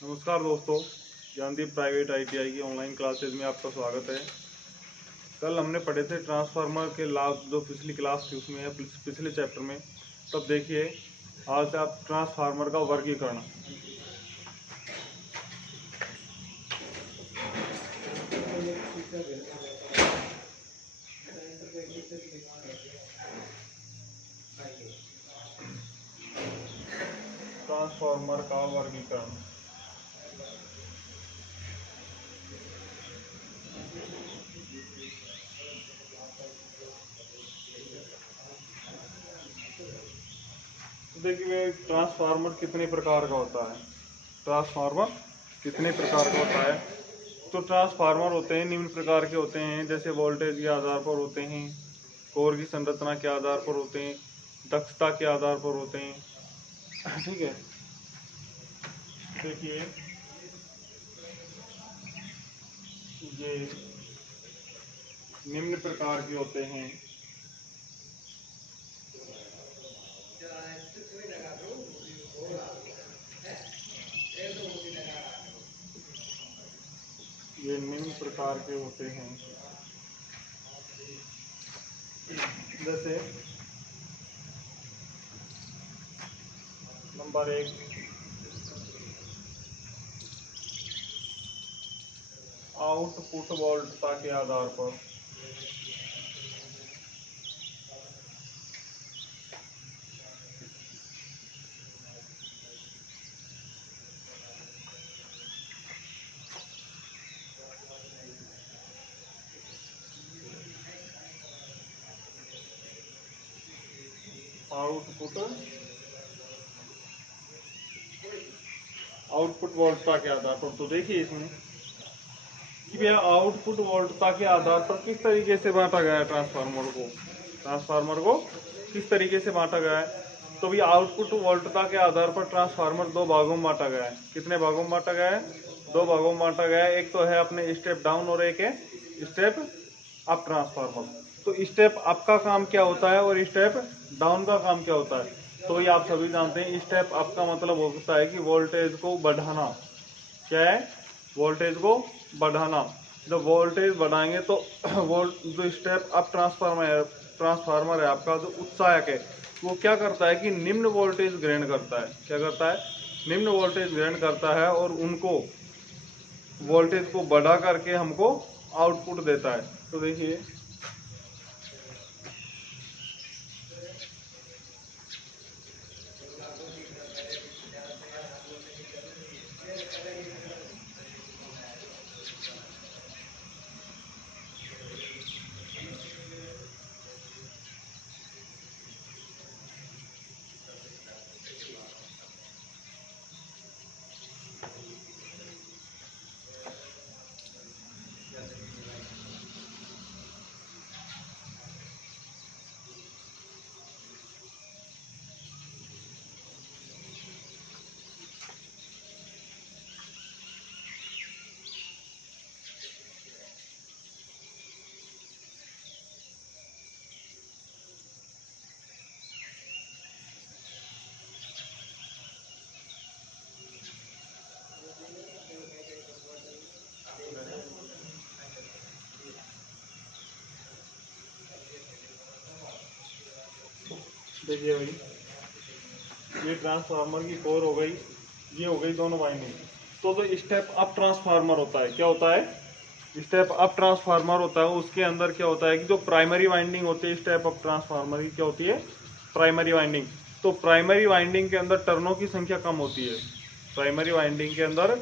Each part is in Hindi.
नमस्कार दोस्तों, ज्ञानदीप प्राइवेट आईटीआई की ऑनलाइन क्लासेज में आपका स्वागत है। कल हमने पढ़े थे ट्रांसफार्मर के लाभ, जो पिछली क्लास थी उसमें या पिछले चैप्टर में। तब देखिए आज आप ट्रांसफार्मर का वर्गीकरण। ट्रांसफार्मर का वर्गीकरण। देखिए ट्रांसफार्मर कितने प्रकार का होता है। ट्रांसफार्मर कितने प्रकार का होता है, तो ट्रांसफार्मर होते हैं निम्न प्रकार के होते हैं। जैसे वोल्टेज के आधार पर होते हैं, कोर की संरचना के आधार पर होते हैं, दक्षता के आधार पर होते हैं। ठीक है, देखिए ये निम्न प्रकार के होते हैं। ये निम्न प्रकार के होते हैं, जैसे नंबर 1 आउटपुट वोल्टता के आधार पर। आउटपुट वोल्टता के आधार पर। तो देखिए इसमें कि भैया आउटपुट वोल्टता के आधार पर किस तरीके से बांटा गया है ट्रांसफार्मर को किस तरीके से बांटा गया है। तो भी आउटपुट वोल्टता के आधार पर ट्रांसफार्मर दो भागों में बांटा गया है। कितने भागों में बांटा गया है? दो भागों में बांटा गया है। एक तो है अपने स्टेप डाउन और एक है स्टेप अप ट्रांसफार्मर। तो स्टेप अप का काम क्या होता है और स्टेप डाउन का काम क्या होता है? तो ये आप सभी जानते हैं। स्टेप अप का मतलब होता है कि वोल्टेज को बढ़ाना। क्या है? वोल्टेज को बढ़ाना। जब वोल्टेज बढ़ाएंगे तो जो स्टेप अप ट्रांसफार्मर है आपका, जो उत्साहक है, वो क्या करता है कि निम्न वोल्टेज ग्रहण करता है। क्या करता है? निम्न वोल्टेज ग्रहण करता है और उनको वोल्टेज को बढ़ा करके हमको आउटपुट देता है। तो देखिए देखिए भाई, ये ट्रांसफार्मर की कोर हो गई, ये हो गई दोनों वाइंडिंग। तो जो स्टेप अप ट्रांसफार्मर होता है, क्या होता है? स्टेप अप ट्रांसफार्मर होता है, उसके अंदर क्या होता है कि जो प्राइमरी वाइंडिंग होती है स्टेप अप ट्रांसफार्मर की, क्या होती है? Primary winding. तो प्राइमरी वाइंडिंग के अंदर टर्नों की संख्या कम होती है। प्राइमरी वाइंडिंग के अंदर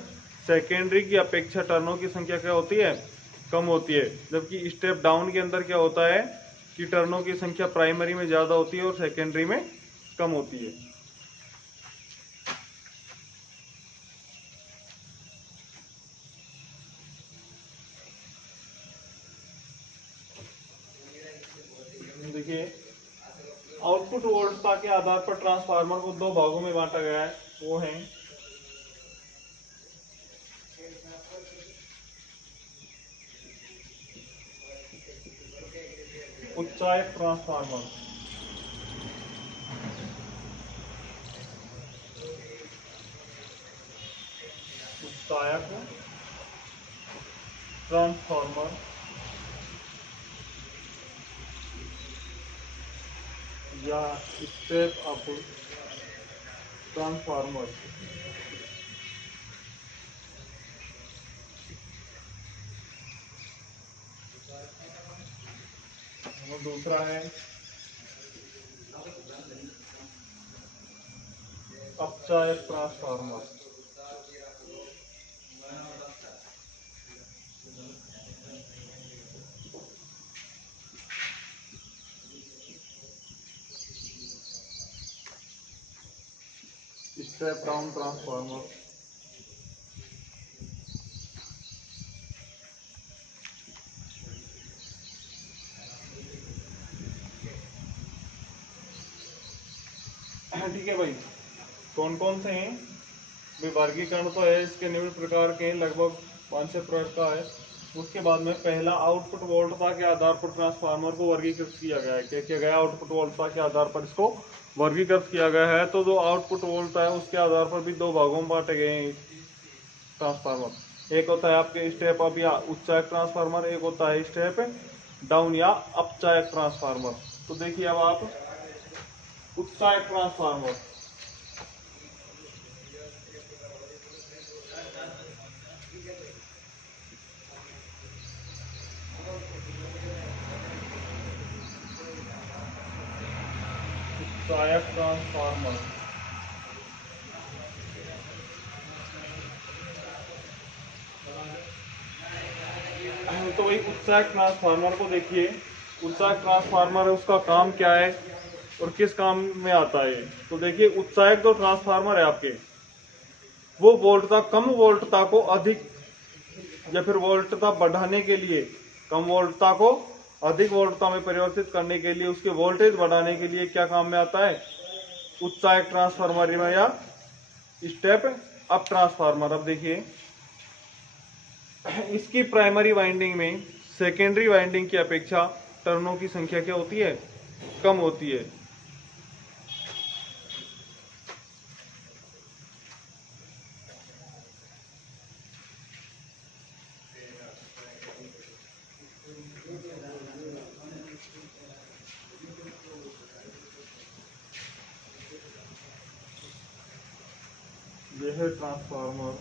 सेकेंडरी की अपेक्षा टर्नों की संख्या क्या होती है? कम होती है। जबकि स्टेप डाउन के अंदर क्या होता है कि टर्नों की संख्या प्राइमरी में ज़्यादा होती है और सेकेंडरी में कम होती है। देखिए आउटपुट वोल्टता के आधार पर ट्रांसफार्मर को दो भागों में बांटा गया है। वो है उच्चायक ट्रांसफार्मर। सहायक ट्रांसफार्मर या स्टेप अप ट्रांसफार्मर। और दूसरा है अपचायक ट्रांसफार्मर। Step down transformer. ठीक है भाई, कौन कौन से हैं? वर्गीकरण तो है इसके निम्न प्रकार के, लगभग 5-6 प्रकार का है। उसके बाद में पहला, आउटपुट वोल्टता के आधार पर ट्रांसफार्मर को वर्गीकृत किया गया है। क्या किया गया? आउटपुट वोल्टता के आधार पर इसको वर्गीकृत किया गया है। तो जो आउटपुट वोल्टता है उसके आधार पर भी दो भागों में बांटे गए हैं ट्रांसफार्मर। एक होता है आपके स्टेप अप या उच्चायक ट्रांसफार्मर, एक होता है स्टेप डाउन या अपचायक ट्रांसफार्मर। तो देखिए अब आप उत्साहक ट्रांसफार्मर। उत्साहक ट्रांसफार्मर तो वही उत्साहक ट्रांसफार्मर को देखिए। उत्साहक ट्रांसफार्मर है, उसका काम क्या है और किस काम में आता है? तो देखिए, उत्साहक जो ट्रांसफार्मर है आपके, वो वोल्टता, कम वोल्टता को अधिक या फिर वोल्टता बढ़ाने के लिए, कम वोल्टता को अधिक वोल्टता में परिवर्तित करने के लिए, उसके वोल्टेज बढ़ाने के लिए क्या काम में आता है? उत्साहक ट्रांसफार्मर में या स्टेप अप ट्रांसफार्मर। अब देखिए, इसकी प्राइमरी वाइंडिंग में सेकेंडरी वाइंडिंग की अपेक्षा टर्नों की संख्या क्या होती है? कम होती है। यह है ट्रांसफार्मर।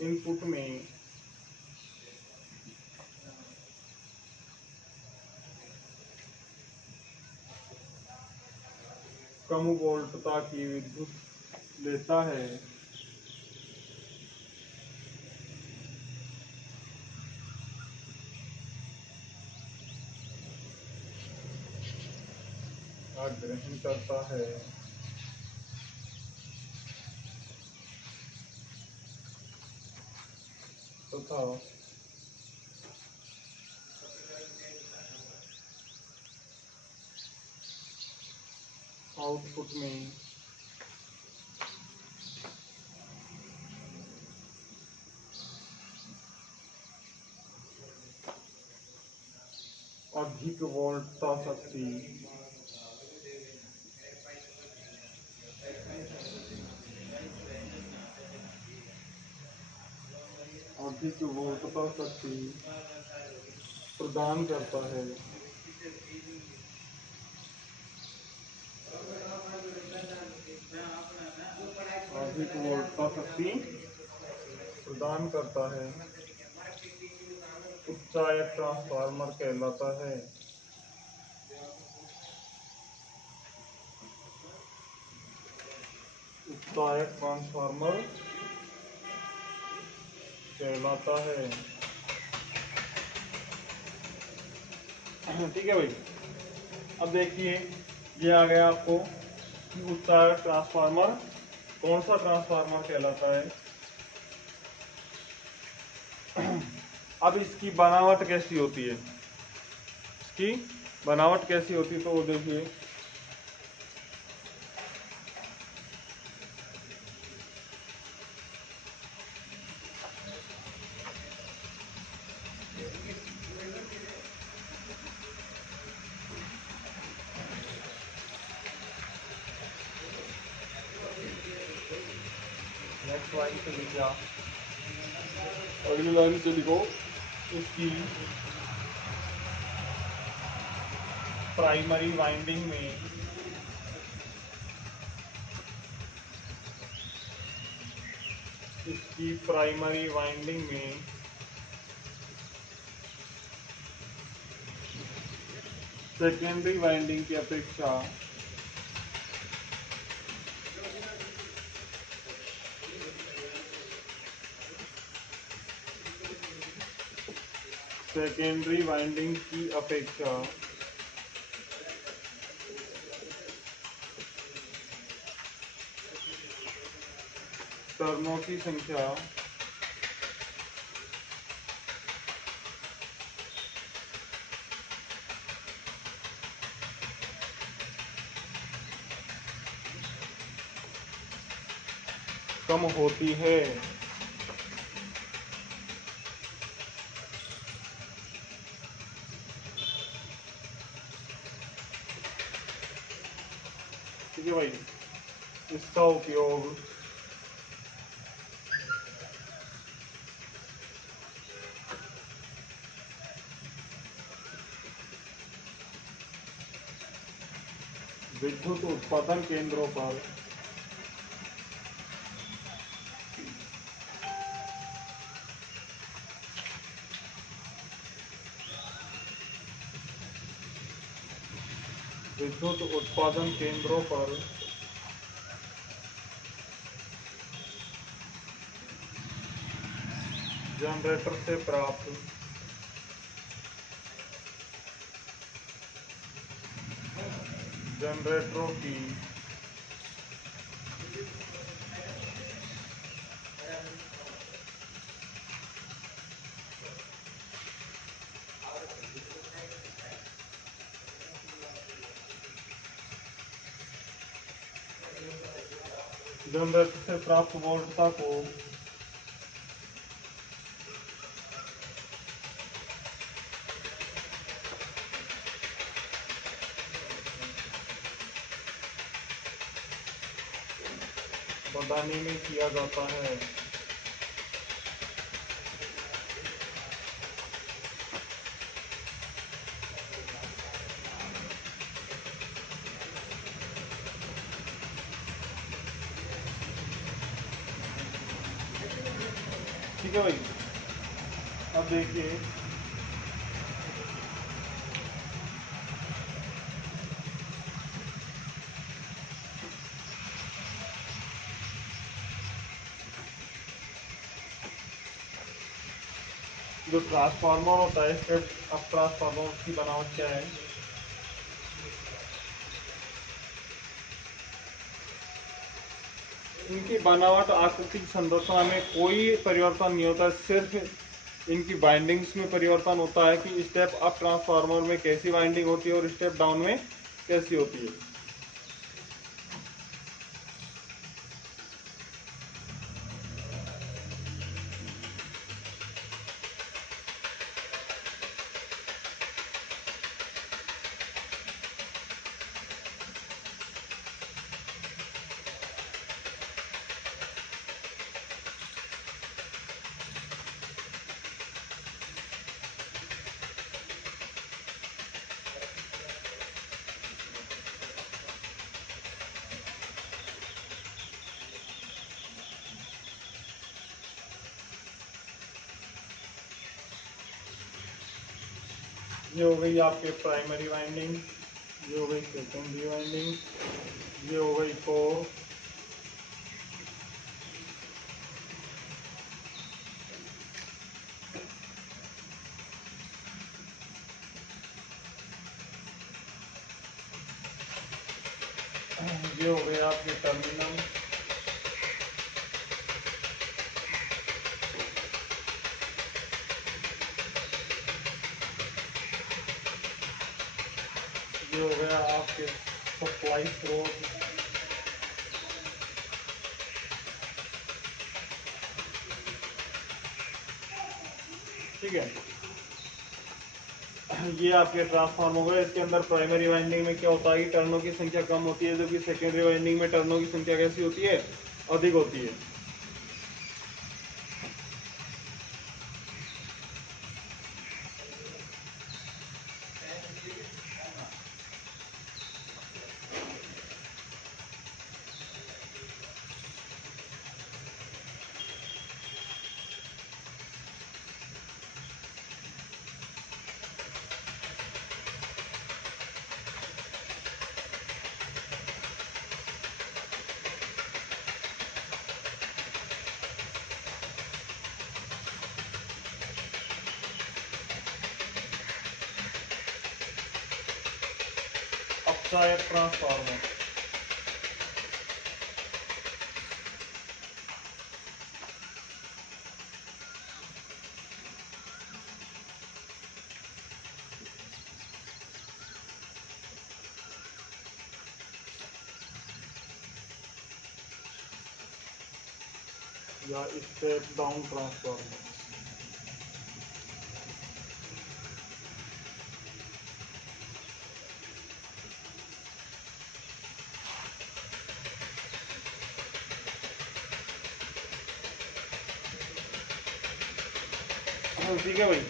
इनपुट में कम वोल्टता की विद्युत लेता है। ग्रहण करता है तथा आउटपुट में अधिक वोल्टता शक्ति अधिक वोल्टता शक्ति प्रदान करता है। अधिक वोल्टता शक्ति प्रदान करता है, उत्साहक ट्रांसफार्मर कहलाता है। उत्साहक ट्रांसफार्मर कहलाता है। ठीक है भाई, अब देखिए, ये आ गया आपको उत्साहक ट्रांसफार्मर कौन सा ट्रांसफार्मर कहलाता है। अब इसकी बनावट कैसी होती है? इसकी बनावट कैसी होती है तो वो देखिए, नेक्स्ट लाइन से लिखा, अगली लाइन से लिखो इसकी प्राइमरी वाइंडिंग में सेकेंडरी वाइंडिंग की अपेक्षा टर्नों की संख्या कम होती है। ठीक है भाई, इसका उपयोग विद्युत उत्पादन केंद्रों पर जनरेटर से प्राप्त जनरेटरों की वोल्टता को बढ़ाने में किया जाता है। ठीक है भाई, अब देखिए जो ट्रांसफार्मर होता है, स्टेप अप ट्रांसफार्मर की बनावट क्या है? इनकी बनावट आकृतिक संरचना में कोई परिवर्तन नहीं होता, सिर्फ इनकी बाइंडिंग्स में परिवर्तन होता है कि स्टेप अप ट्रांसफार्मर में कैसी बाइंडिंग होती है और स्टेप डाउन में कैसी होती है। ये हो गई आपके प्राइमरी वाइंडिंग, ये हो गई सेकेंडरी वाइंडिंग, ये हो गई कोर, ये हो गए आपके टर्मिनल, ये हो गया आपके सप्लाई स्रोत, ठीक है। ये आपके ट्रांसफार्मर हो गए। इसके अंदर प्राइमरी वाइंडिंग में क्या होता है कि टर्नों की संख्या कम होती है, जबकि सेकेंडरी वाइंडिंग में टर्नों की संख्या कैसी होती है? अधिक होती है। अपचायक ट्रांसफार्मर। या स्टेप डाउन ट्रांसफार्मर। ठीक है भाई,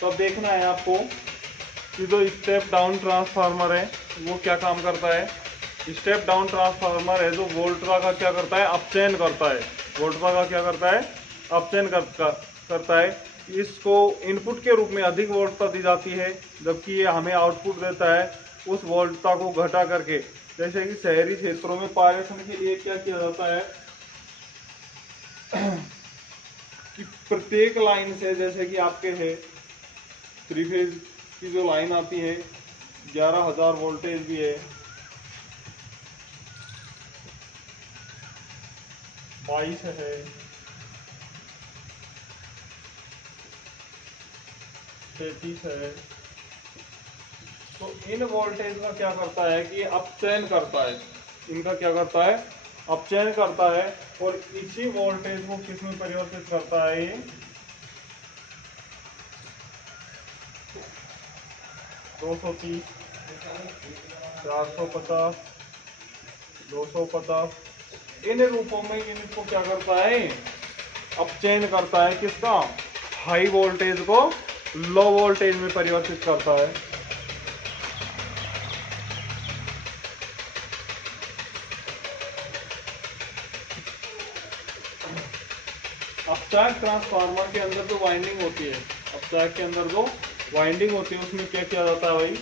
तो अब देखना है आपको कि जो स्टेप डाउन ट्रांसफार्मर है वो क्या काम करता है। स्टेप डाउन ट्रांसफार्मर है जो वोल्टेज का क्या करता है, अपचयन करता है। वोल्टेज का क्या करता है, अपचयन करता है। इसको इनपुट के रूप में अधिक वोल्टता दी जाती है, जबकि ये हमें आउटपुट देता है उस वोल्टता को घटा करके। जैसे कि शहरी क्षेत्रों में पारेषण के लिए क्या किया जाता है कि प्रत्येक लाइन से, जैसे कि आपके है थ्री फेज की जो लाइन आती है 11,000 वोल्टेज भी है, 22 है, 33 है। तो इन वोल्टेज का क्या करता है कि अपचयन करता है। इनका क्या करता है, अपचयन करता है और इसी वोल्टेज को किस में परिवर्तित करता है ये 230, 450, 250 इन रूपों में इनको क्या करता है, अपचयन करता है। किसका, हाई वोल्टेज को लो वोल्टेज में परिवर्तित करता है। अपचायक ट्रांसफार्मर के अंदर जो वाइंडिंग होती है, अपचायक के अंदर जो वाइंडिंग होती है उसमें क्या किया जाता है भाई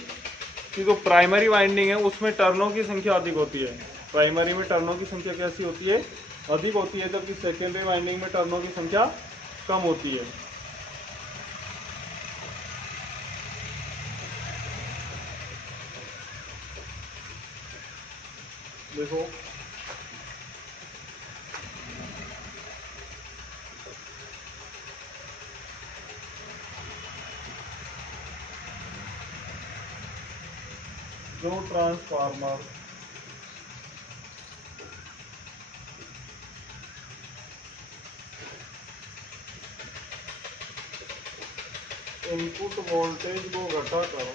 कि जो प्राइमरी वाइंडिंग है उसमें टर्नों की संख्या अधिक होती है। प्राइमरी में टर्नों की संख्या कैसी होती है, अधिक होती है, जबकि सेकेंडरी वाइंडिंग में टर्नों की संख्या कम होती है। देखो जो ट्रांसफार्मर इनपुट वोल्टेज को घटाकर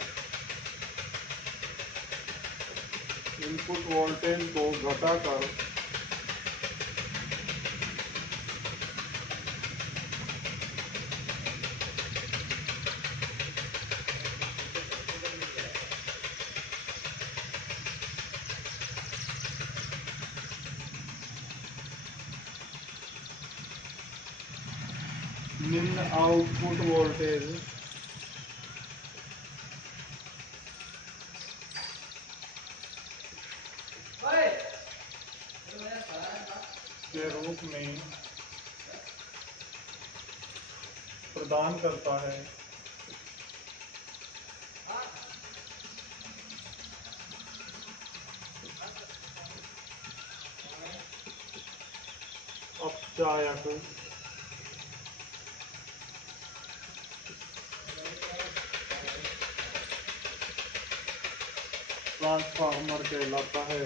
निम्न आउटपुट वोल्टेज के रूप में प्रदान करता है। अपचायक ट्रांसफार्मर कहलाता है।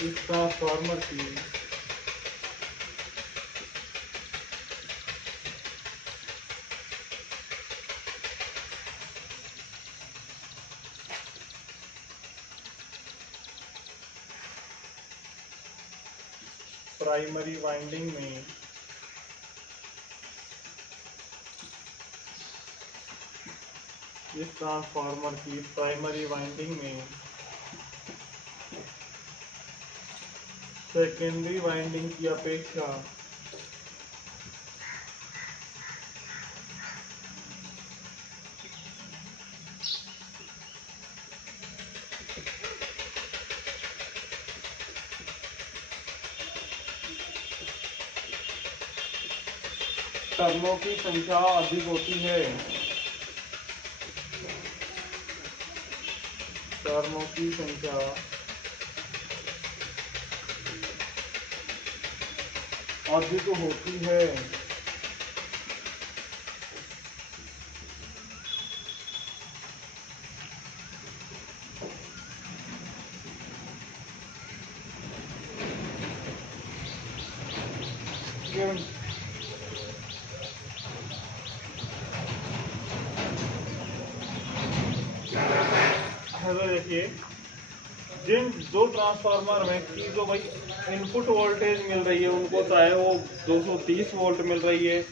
इस ट्रांसफार्मर की प्राइमरी वाइंडिंग में इस ट्रांसफार्मर की प्राइमरी वाइंडिंग में सेकेंडरी वाइंडिंग की अपेक्षा टर्नों की संख्या अधिक होती है, टर्नों की संख्या अधिक होती है, हेलो देखिए, जो ट्रांसफार्मर में की जो भाई इनपुट वोल्टेज मिल रही है उनको, चाहे वो 230 वोल्ट मिल रही है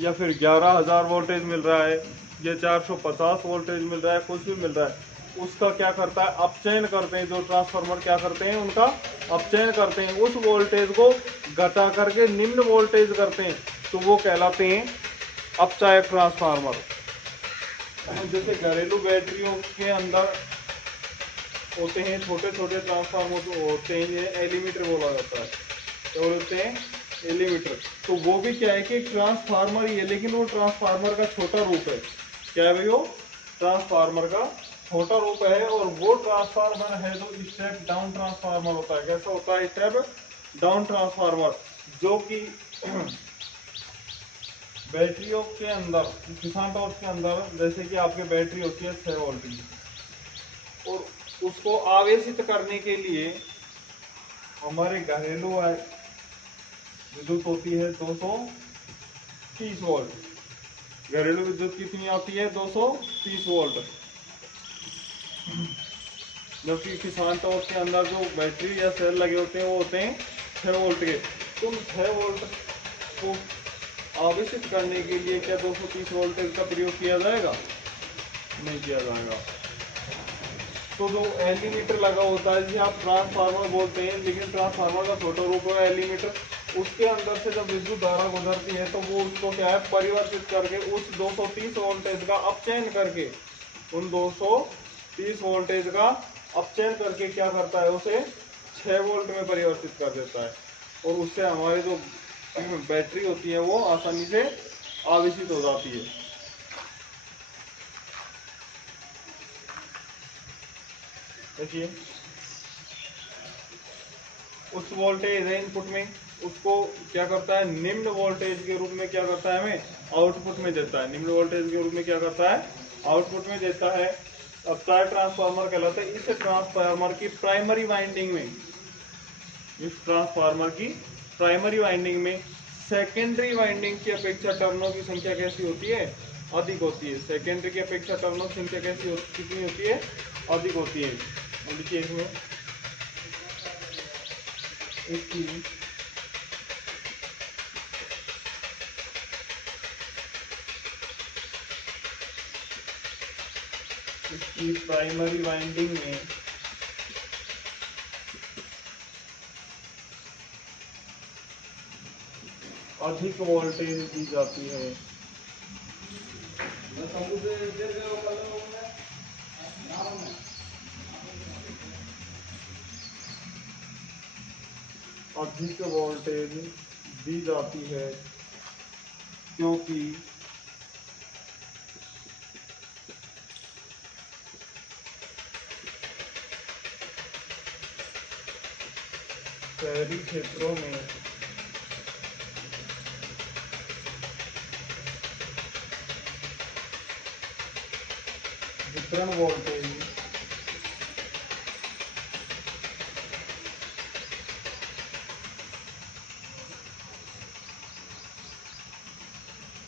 या फिर 11,000 वोल्टेज मिल रहा है या 450 वोल्टेज मिल रहा है, कुछ भी मिल रहा है, उसका क्या करता है, अपचयन करते हैं। जो ट्रांसफार्मर क्या करते हैं, उनका अपचयन करते हैं, उस वोल्टेज को घटा करके निम्न वोल्टेज करते हैं, तो वो कहलाते हैं अपचायक ट्रांसफार्मर। जैसे घरेलू बैटरियों के अंदर होते हैं छोटे छोटे ट्रांसफार्मर होते हैं, ये एलीमीटर बोला जाता है, क्या बोलते हैं, एलीमीटर। तो वो भी क्या है कि ट्रांसफार्मर ही है, लेकिन वो ट्रांसफार्मर का छोटा रूप है। क्या है भाई, वो ट्रांसफार्मर का छोटा रूप है। और वो ट्रांसफार्मर है जो स्टेप डाउन ट्रांसफार्मर होता है। कैसा होता है, स्टेप डाउन ट्रांसफार्मर, जो कि बैटरियों के अंदर, किसान टॉर्च के अंदर, जैसे कि आपकी बैटरी होती है 6 वोल्ट की, और उसको आवेशित करने के लिए हमारे घरेलू विद्युत होती है 230 वोल्ट। घरेलू विद्युत कितनी आती है, 230 वोल्ट। जबकि किसान टॉर्च के अंदर जो बैटरी या सेल लगे होते हैं वो होते हैं 6 वोल्ट के। तो 6 वोल्ट को आवेशित करने के लिए क्या 230 वोल्टेज का प्रयोग किया जाएगा, नहीं किया जाएगा। तो जो एलीमीटर लगा होता है, जिसे आप ट्रांसफार्मर बोलते हैं, लेकिन ट्रांसफार्मर का छोटा रूप है एलीमीटर, उसके अंदर से जब विद्युत धारा गुजरती है तो वो उसको क्या है, परिवर्तित करके उस 230 वोल्टेज का अपचयन करके, उन 230 वोल्टेज का अपचयन करके क्या करता है, उसे 6 वोल्ट में परिवर्तित कर देता है। और उससे हमारी जो बैटरी होती है वो आसानी से आवेशित हो जाती है। देखिए, उस वोल्टेज है इनपुट में, उसको क्या करता है, निम्न वोल्टेज के रूप में क्या करता है, हमें आउटपुट में देता है। निम्न वोल्टेज के रूप में क्या करता है, आउटपुट में देता है। अब चार ट्रांसफार्मर कहलाता है। इस ट्रांसफार्मर की प्राइमरी वाइंडिंग में, इस ट्रांसफार्मर की प्राइमरी वाइंडिंग में सेकेंडरी वाइंडिंग की अपेक्षा टर्नों की संख्या कैसी होती है, अधिक होती है। सेकेंडरी की अपेक्षा टर्नों की संख्या कैसी होती, कितनी होती है, अधिक होती है। देखिए इसमें इसकी प्राइमरी वाइंडिंग में अधिक वोल्टेज दी जाती है। अधिक वोल्टेज दी जाती है क्योंकि शहरी क्षेत्रों में वितरण वोल्टेज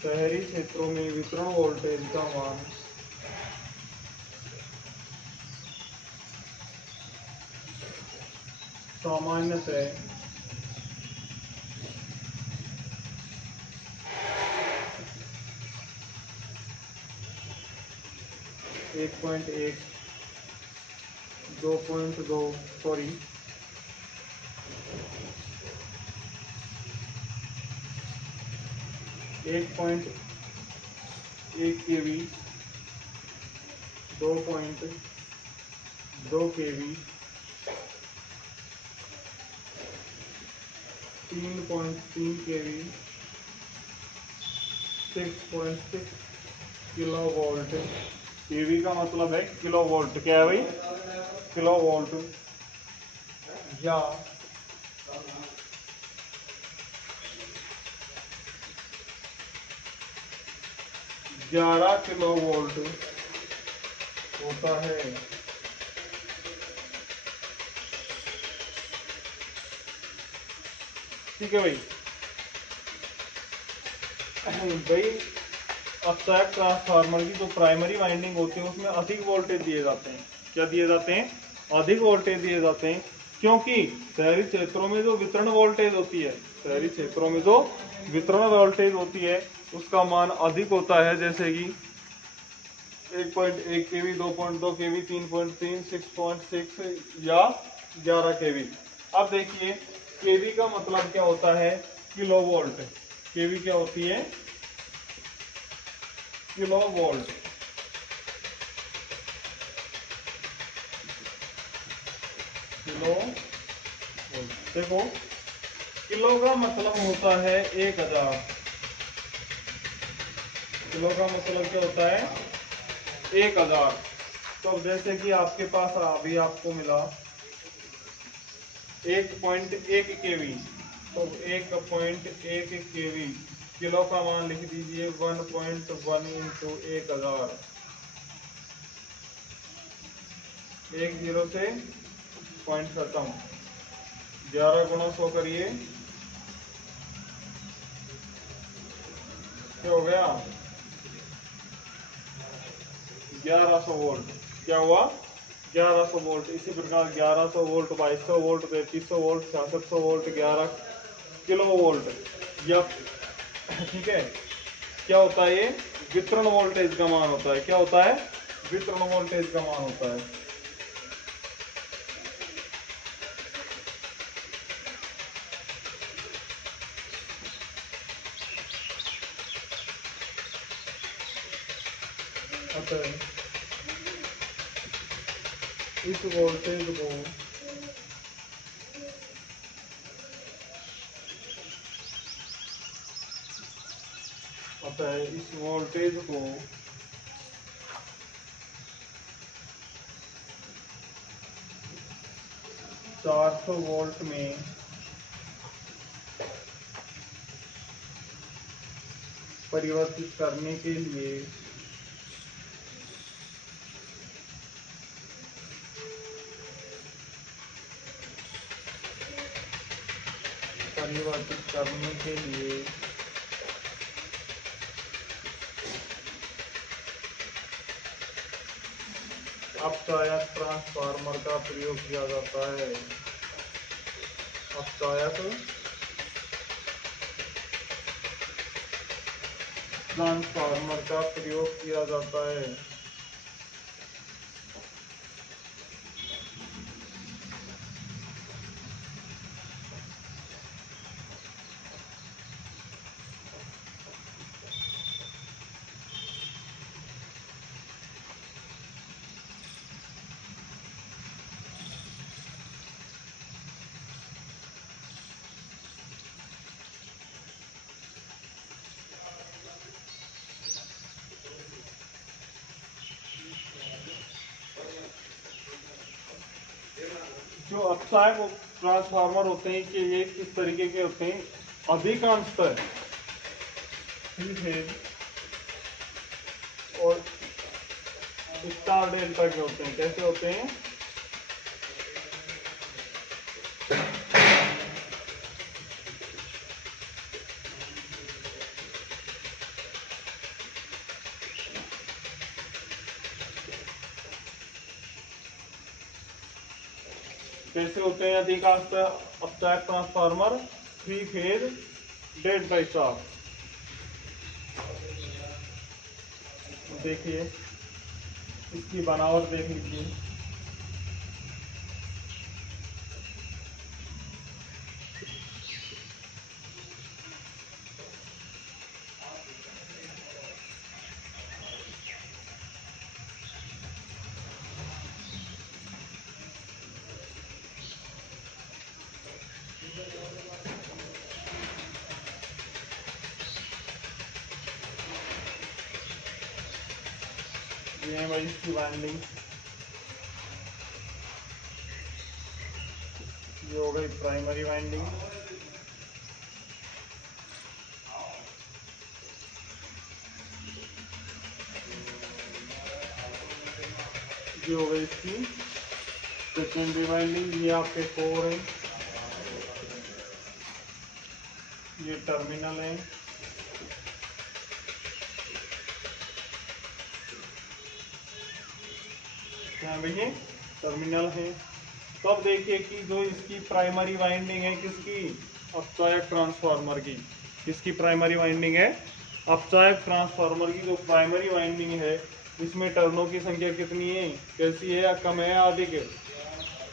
शहरी क्षेत्रों में वितरण वोल्टेज का मान सामान्यतः 1.1, 2.2, sorry 1.1 kV, 2.2 kV, 3.3 kV, 6.6 kilo volt. KV का मतलब है किलो वोल्ट। क्या है भाई? Kilo volt. या 11 किलो वोल्ट होता है। ठीक है भाई। भाई अपसाइड ट्रांसफार्मर की जो प्राइमरी वाइंडिंग होती है उसमें अधिक वोल्टेज दिए जाते हैं। क्या दिए जाते हैं? अधिक वोल्टेज दिए जाते हैं, क्योंकि शहरी क्षेत्रों में जो वितरण वोल्टेज होती है, शहरी क्षेत्रों में जो वितरण वोल्टेज होती है उसका मान अधिक होता है। जैसे कि 1.1 केवी, 2.2 केवी, 3.3, 6.6 या 11 केवी। अब देखिए केवी का मतलब क्या होता है? Kilo volt. केवी क्या होती है? Kilo volt. Kilo volt. देखो किलो का मतलब होता है 1000। किलो का मतलब क्या होता है? 1000। तो अब जैसे कि आपके पास अभी आपको मिला 1.1 केवी, तो 1.1 केवी किलो का मान लिख दीजिए 1.1 इंटू 1000। एक जीरो से पॉइंट खत्म। 11 गुणा 100 करिए, क्या हो गया? 1100 वोल्ट। क्या हुआ? 1100 वोल्ट। इसी प्रकार 1100 volt, 2200 volt, 3300 volt, 6600 volt, 11 kilo volt. या ठीक है, क्या होता है ये? वितरण वोल्टेज का मान होता है। क्या होता है? वितरण वोल्टेज का मान होता है। अतः इस वोल्टेज को इस वोल्टेज को 400 वोल्ट में परिवर्तित करने के लिए अपचायक ट्रांसफार्मर का प्रयोग किया जाता है। अपचायक ट्रांसफार्मर का प्रयोग किया जाता है। जो अपचायक ट्रांसफार्मर होते हैं कि ये किस तरीके के होते हैं? अधिकांशतः थ्री फेज और स्टार डेल्टा के होते हैं। कैसे होते हैं? कैसे होते हैं अधिकांशतः अपचायक transformer? Three phase delta star. देखिए इसकी बनावट देख लीजिए। ये है भाई इसकी वाइंडिंग, ये हो गई प्राइमरी वाइंडिंग, ये हो गई इसकी सेकेंडरी वाइंडिंग, ये आपके कोर है, ये टर्मिनल है, क्या भैया टर्मिनल है। तो अब देखिए कि जो इसकी प्राइमरी वाइंडिंग है किसकी, अपचायक ट्रांसफार्मर की, किसकी प्राइमरी वाइंडिंग है, अपचायक ट्रांसफार्मर की जो प्राइमरी वाइंडिंग है इसमें टर्नों की संख्या कितनी है, कैसी है, या कम है या अधिक है,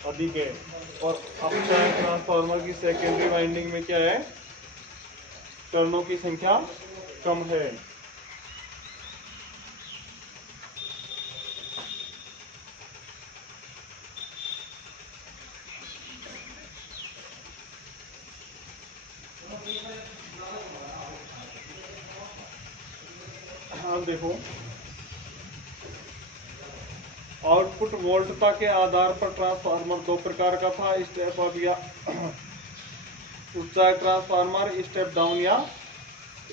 अधिक है। और अपचायक ट्रांसफार्मर की सेकेंडरी वाइंडिंग में क्या है, टर्नों की संख्या कम है। हाँ देखो, आउटपुट वोल्टता के आधार पर ट्रांसफार्मर दो प्रकार का था, स्टेप अप या उच्चायक ट्रांसफार्मर, स्टेप डाउन या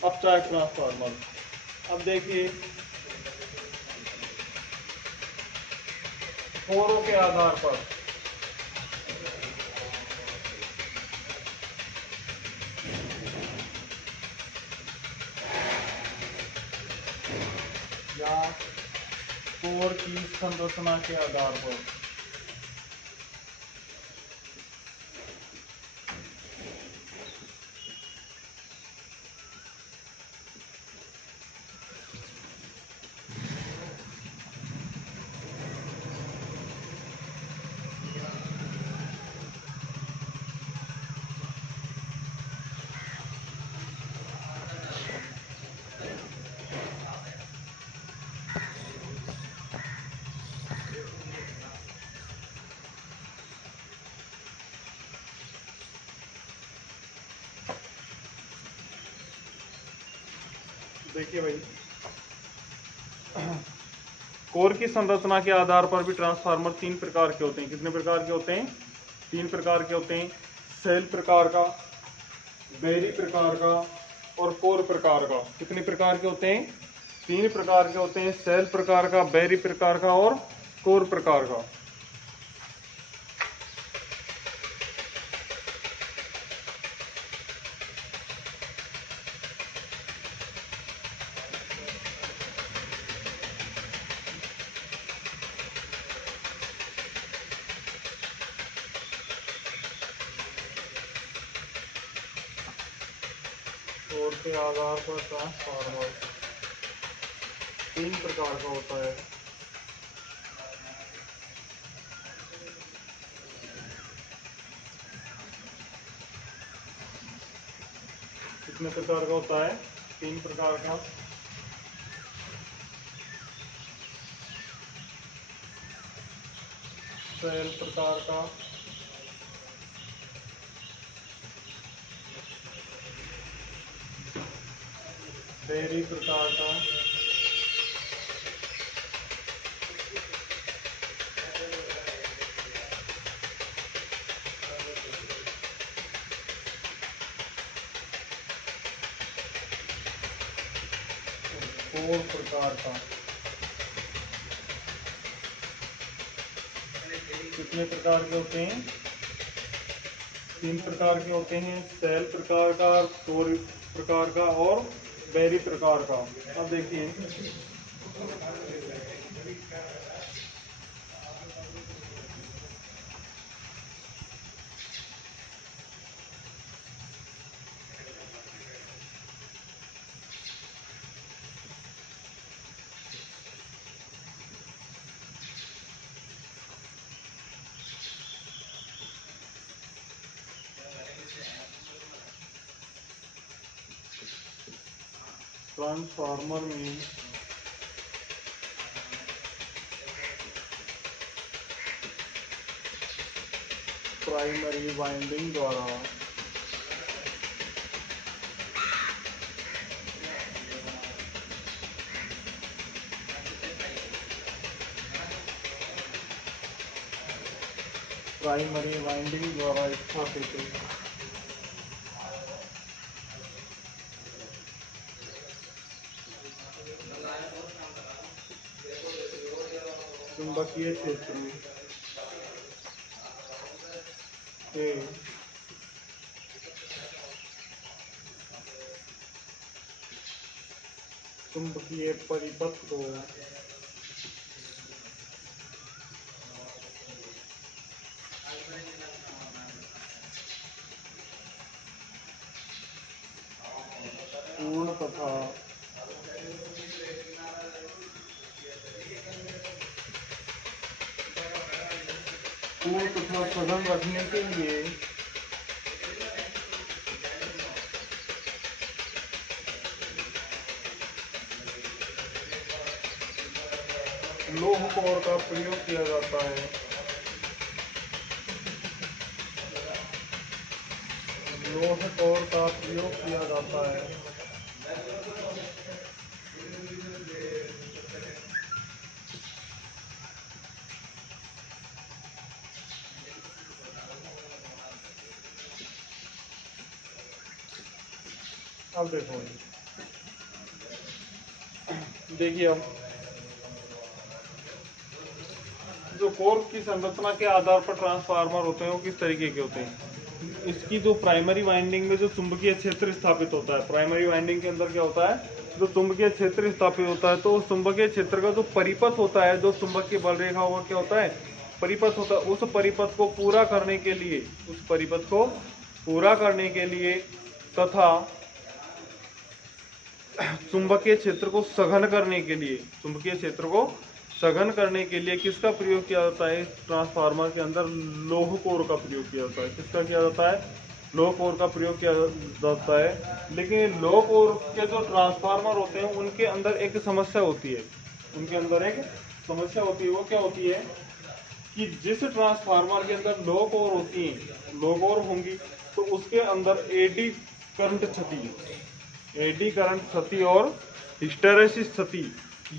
अपचायक ट्रांसफार्मर। अब देखिए कोरों के आधार पर या कोर की संरचना के आधार पर देखिए भाई, कोर की संरचना के आधार पर भी ट्रांसफार्मर तीन प्रकार के होते हैं। कितने प्रकार के होते हैं, तीन प्रकार के होते हैं। सेल प्रकार का, बेरी प्रकार का और कोर प्रकार का। कितने प्रकार के होते हैं, तीन प्रकार के होते हैं। सेल प्रकार का, बेरी प्रकार का और कोर प्रकार का। कोर के आधार पर ट्रांसफार्मर तीन प्रकार का होता है। कितने प्रकार का होता है, तीन प्रकार का। सेल प्रकार का, बेरी प्रकार का कोर प्रकार का। कितने प्रकार के होते हैं, तीन प्रकार के होते हैं। सेल प्रकार का, कोर प्रकार का और बेरी प्रकार का। अब देखिए ट्रांसफार्मर में प्राइमरी वाइंडिंग द्वारा प्राइमरी वाइंडिंग द्वारा स्थापित चुंबकीय क्षेत्र से चुंबकीय परिपथ को पूर्ण तथा सघन रखने के लिए लोह कोर का प्रयोग किया जाता है। लोह कोर का प्रयोग किया जाता है। अब देखिए अब जो कोर की संरचना के आधार पर ट्रांसफार्मर होते हैं वो किस तरीके के होते हैं। इसकी जो प्राइमरी वाइंडिंग में जो चुंबकीय क्षेत्र स्थापित होता है, प्राइमरी वाइंडिंग के अंदर क्या होता है, जो चुंबकीय क्षेत्र स्थापित होता है, तो उस चुंबकीय क्षेत्र का जो परिपथ होता है, जो चुंबकीय बल रेखा होगा क्या होता है, परिपथ होता है। उस परिपथ को पूरा करने के लिए, उस परिपथ को पूरा करने के लिए तथा चुंबकीय क्षेत्र को सघन करने के लिए, चुंबकीय क्षेत्र को सघन करने के लिए किसका प्रयोग किया जाता है। ट्रांसफार्मर के अंदर लोह कोर का प्रयोग किया जाता है। किसका किया जाता है, लोह कोर का प्रयोग किया जाता है। लेकिन लोह कोर के जो ट्रांसफार्मर होते हैं उनके अंदर एक समस्या होती है, उनके अंदर एक समस्या होती है। वो क्या होती है कि जिस ट्रांसफार्मर के अंदर लोह कोर होती है, लोह कोर होंगी, तो उसके अंदर एडी करंट क्षति, एडी करंट क्षति और हिस्टैरिसीस क्षति,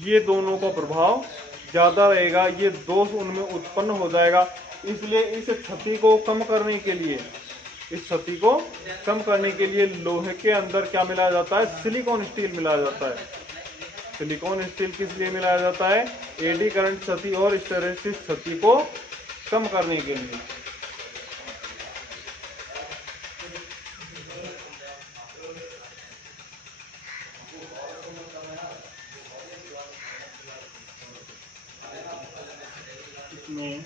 ये दोनों का प्रभाव ज़्यादा रहेगा, ये दोष उनमें उत्पन्न हो जाएगा। इसलिए इस क्षति को कम करने के लिए, इस क्षति को कम करने के लिए लोहे के अंदर क्या मिलाया जाता है, सिलिकॉन स्टील मिलाया जाता है। सिलिकॉन स्टील किस लिए मिलाया जाता है, एडी करंट क्षति और हिस्टैरिसीस क्षति को कम करने के लिए। इसमें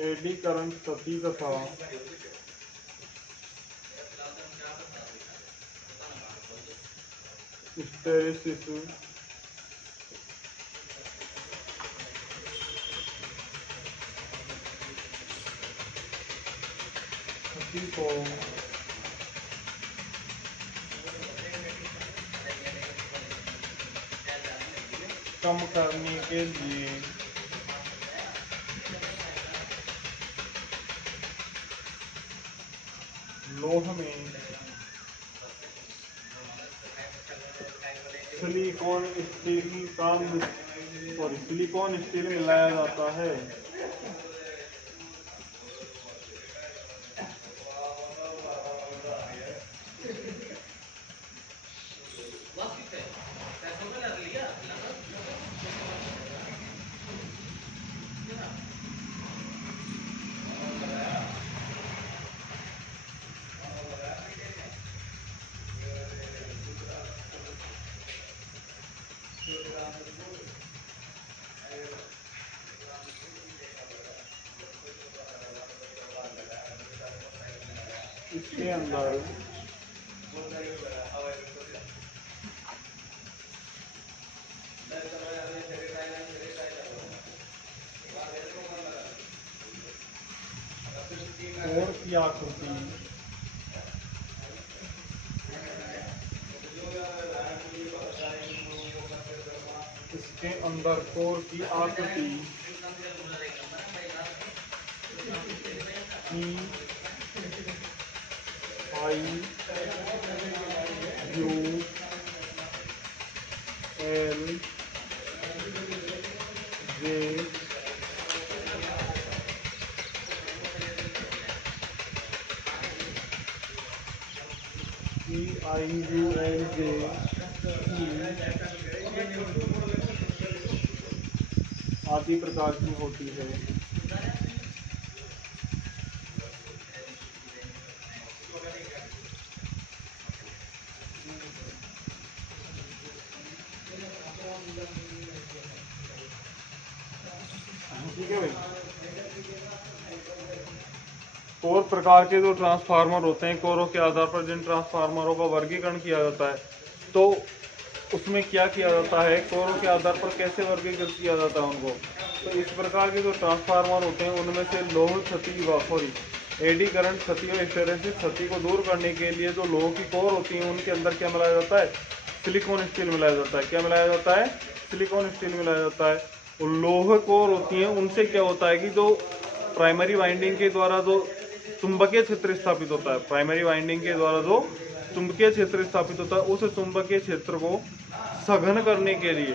एडी करंट क्षति तथा हिस्टैरिसीस क्षति को कम करने के लिए लोह में सिलिकॉन स्टील का सिलिकॉन स्टील मिलाया जाता है। इसके अंदर कोर की आकृति इसके अंदर कोर की आकृति की आई यू एल जे ई आई यू एल जे आदि प्रकार की होती है। ठीक है भाई। कोर प्रकार के जो ट्रांसफार्मर होते हैं, कोरों के आधार पर जिन ट्रांसफार्मरों का वर्गीकरण किया जाता है, तो उसमें क्या किया जाता है, कोरों के आधार पर कैसे वर्गीकृत किया जाता है उनको। तो इस प्रकार के जो ट्रांसफार्मर होते हैं उनमें से लोह क्षति सॉरी एडी करंट क्षति और हिस्टैरिसीस क्षति को दूर करने के लिए जो लोह की कोर होती है उनके अंदर क्या मिलाया जाता है, सिलिकॉन स्टील मिलाया जाता है। क्या मिलाया जाता है, सिलिकॉन स्टील मिलाया जाता है। और लोह कोर होती है उनसे क्या होता है कि जो प्राइमरी वाइंडिंग के द्वारा जो चुंबकीय क्षेत्र स्थापित होता है, प्राइमरी वाइंडिंग के द्वारा जो चुंबकीय क्षेत्र स्थापित होता है, उस चुंबकीय क्षेत्र को सघन करने के लिए,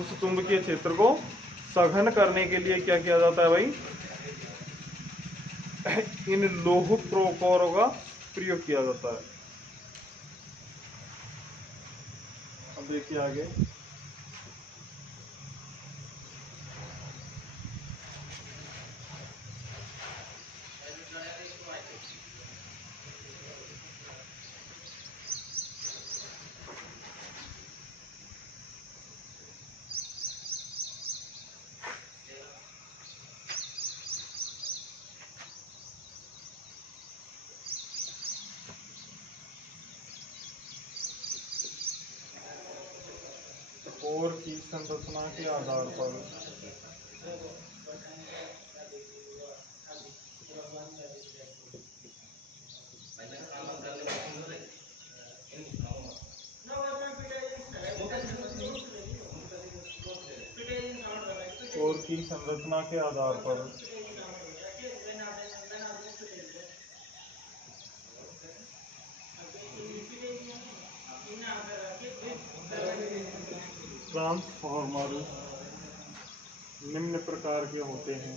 उस चुंबकीय क्षेत्र को सघन करने के लिए क्या किया जाता है भाई, इन लोह कोरों का प्रयोग किया जाता है। अब देखिए आगे, कोर की संरचना के आधार पर कोर की संरचना के आधार पर ट्रांसफार्मर निम्न प्रकार के होते हैं।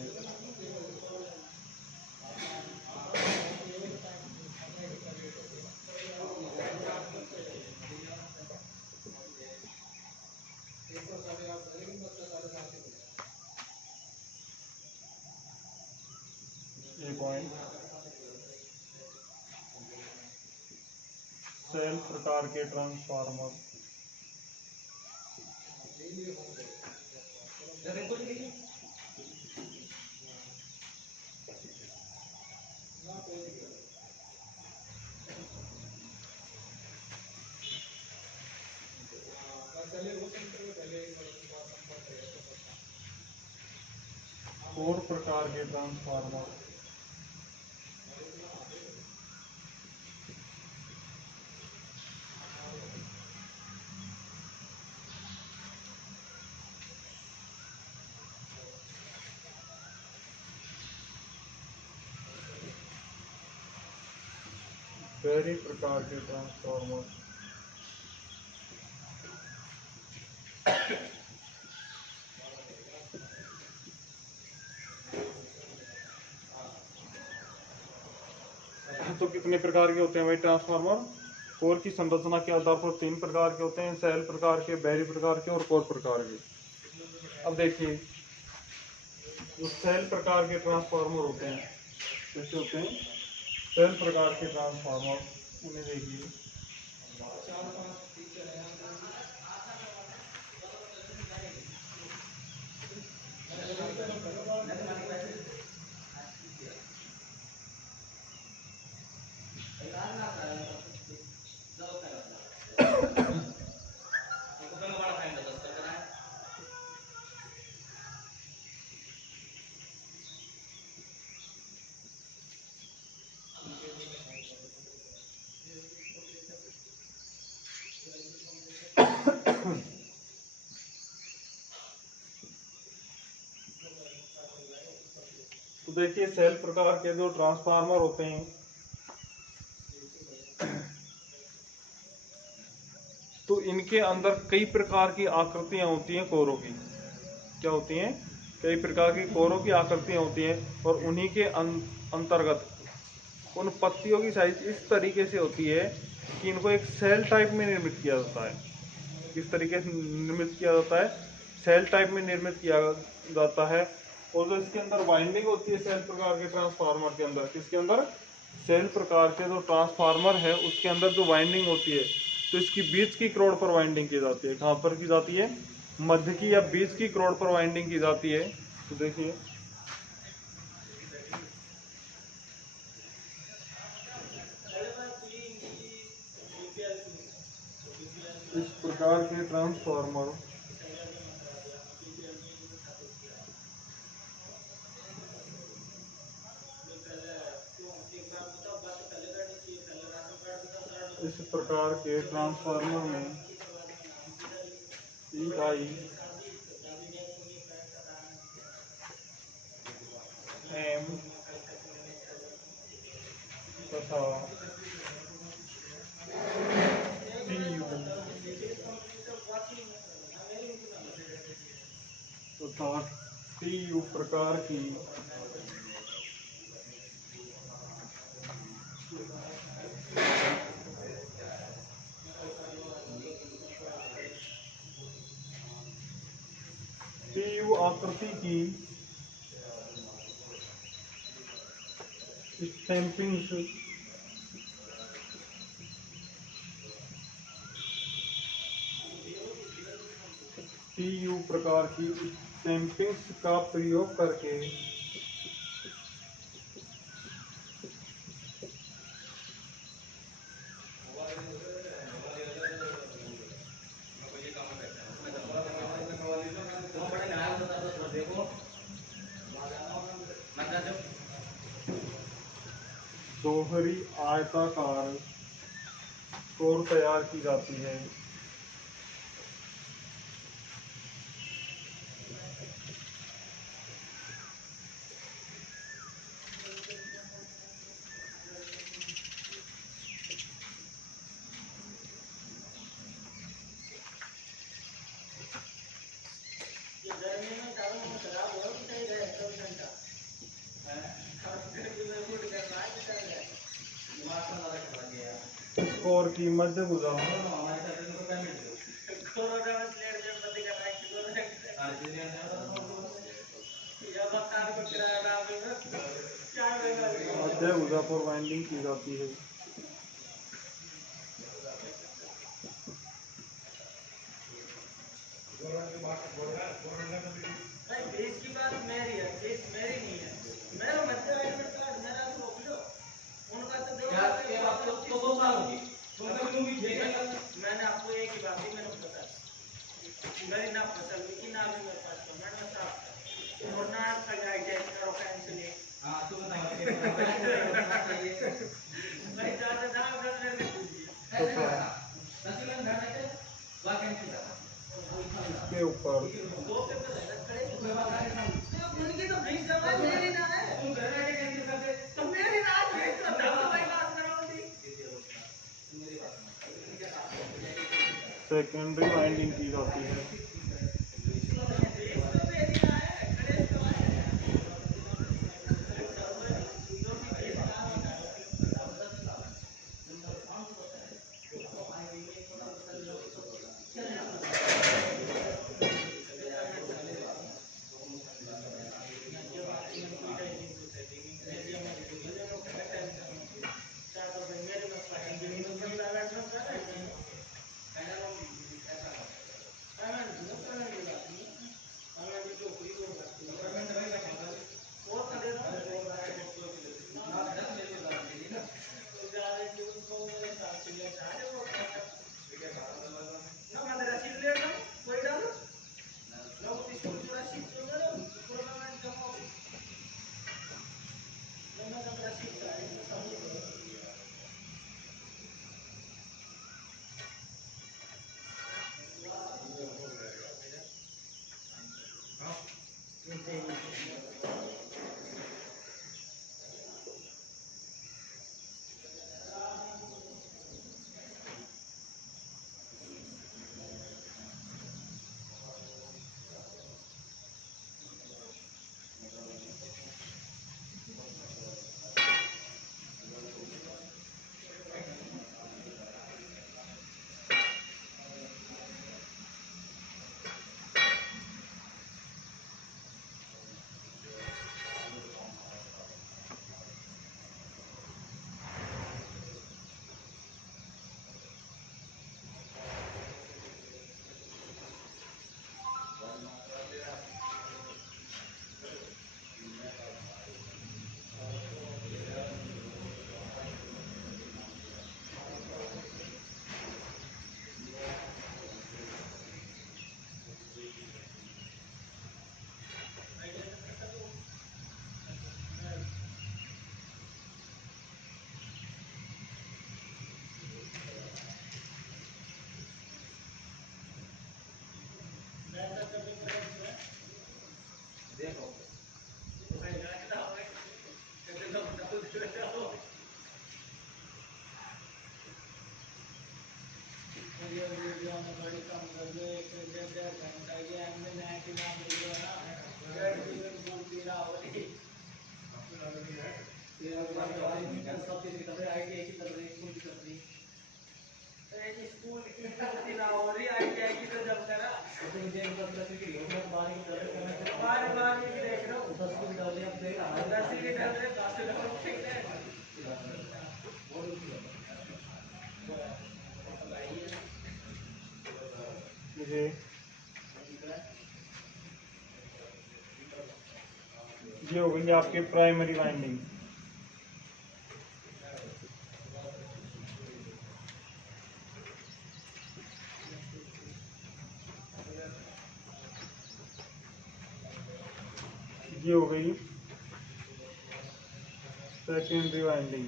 ए पॉइंट, सेल प्रकार के ट्रांसफार्मर, कोर प्रकार के ट्रांसफार्मर बेरी प्रकार के ट्रांसफार्मर तो कितने प्रकार के होते हैं भाई ट्रांसफार्मर? कोर की संरचना के आधार पर 3 प्रकार के होते हैं, सेल प्रकार के, बेरी प्रकार के और कोर प्रकार के। अब देखिए, जो सेल प्रकार के ट्रांसफार्मर होते हैं, कैसे होते हैं सेल प्रकार के ट्रांसफार्मर, उन्हें देखिए। तो देखिए, सेल प्रकार के जो ट्रांसफार्मर होते हैं के अंदर कई प्रकार की आकृतियां होती हैं कोरों की। क्या होती हैं? कई प्रकार की कोरों की आकृतियां होती हैं, और उन्हीं के अंतर्गत उन पत्तियों की साइज इस तरीके से होती है कि इनको एक सेल टाइप में निर्मित किया जाता है। किस तरीके से निर्मित किया जाता है? सेल टाइप में निर्मित किया जाता है। और जो इसके अंदर वाइंडिंग होती है सेल प्रकार के ट्रांसफार्मर के अंदर, किसके अंदर? सेल प्रकार के जो ट्रांसफार्मर है उसके अंदर जो वाइंडिंग होती है, तो इसकी बीच की क्रोड पर वाइंडिंग की जाती है। कहाँ पर की जाती है? मध्य की या बीच की क्रोड पर वाइंडिंग की जाती है। तो देखिए इस प्रकार के ट्रांसफार्मर इस प्रकार के ट्रांसफार्मर में CI M तथा PU तथा TU प्रकार की TU आकृति की स्टैंपिंग्स TU प्रकार की स्टैंपिंग्स का प्रयोग करके दोहरी आयताकार कोर तैयार की जाती है। इस कोर की मध्य भुजा मध्य भुजा पर वाइंडिंग की जाती है। मैंने आपको एक ही बात ही मैंने बता मेरी ना फसल की ना भी मेरे पास मैंने साफ और ना सगाई जैसे करो कैंसिल हां तो बताओ भाई ज्यादा दाम रखने में ऐसे करा सचिन घर में वा कैंसिल के ऊपर दो पेपर खड़े उनकी तो फीस जमा मेरी ना है तुम घर में कैंसिल करते तो मेरी ना फीस तो दवा भाई बात कराऊंगी सेकेंडरी वाइंडिंग की जाती है। बार बार भी देख रहे हो 10 की डाल दिया, 10 की डाल रहे 10 डाल ठीक है। जी ये हो गई आपकी प्राइमरी वाइंडिंग। ये हो गई सेकेंडरी वाइंडिंग।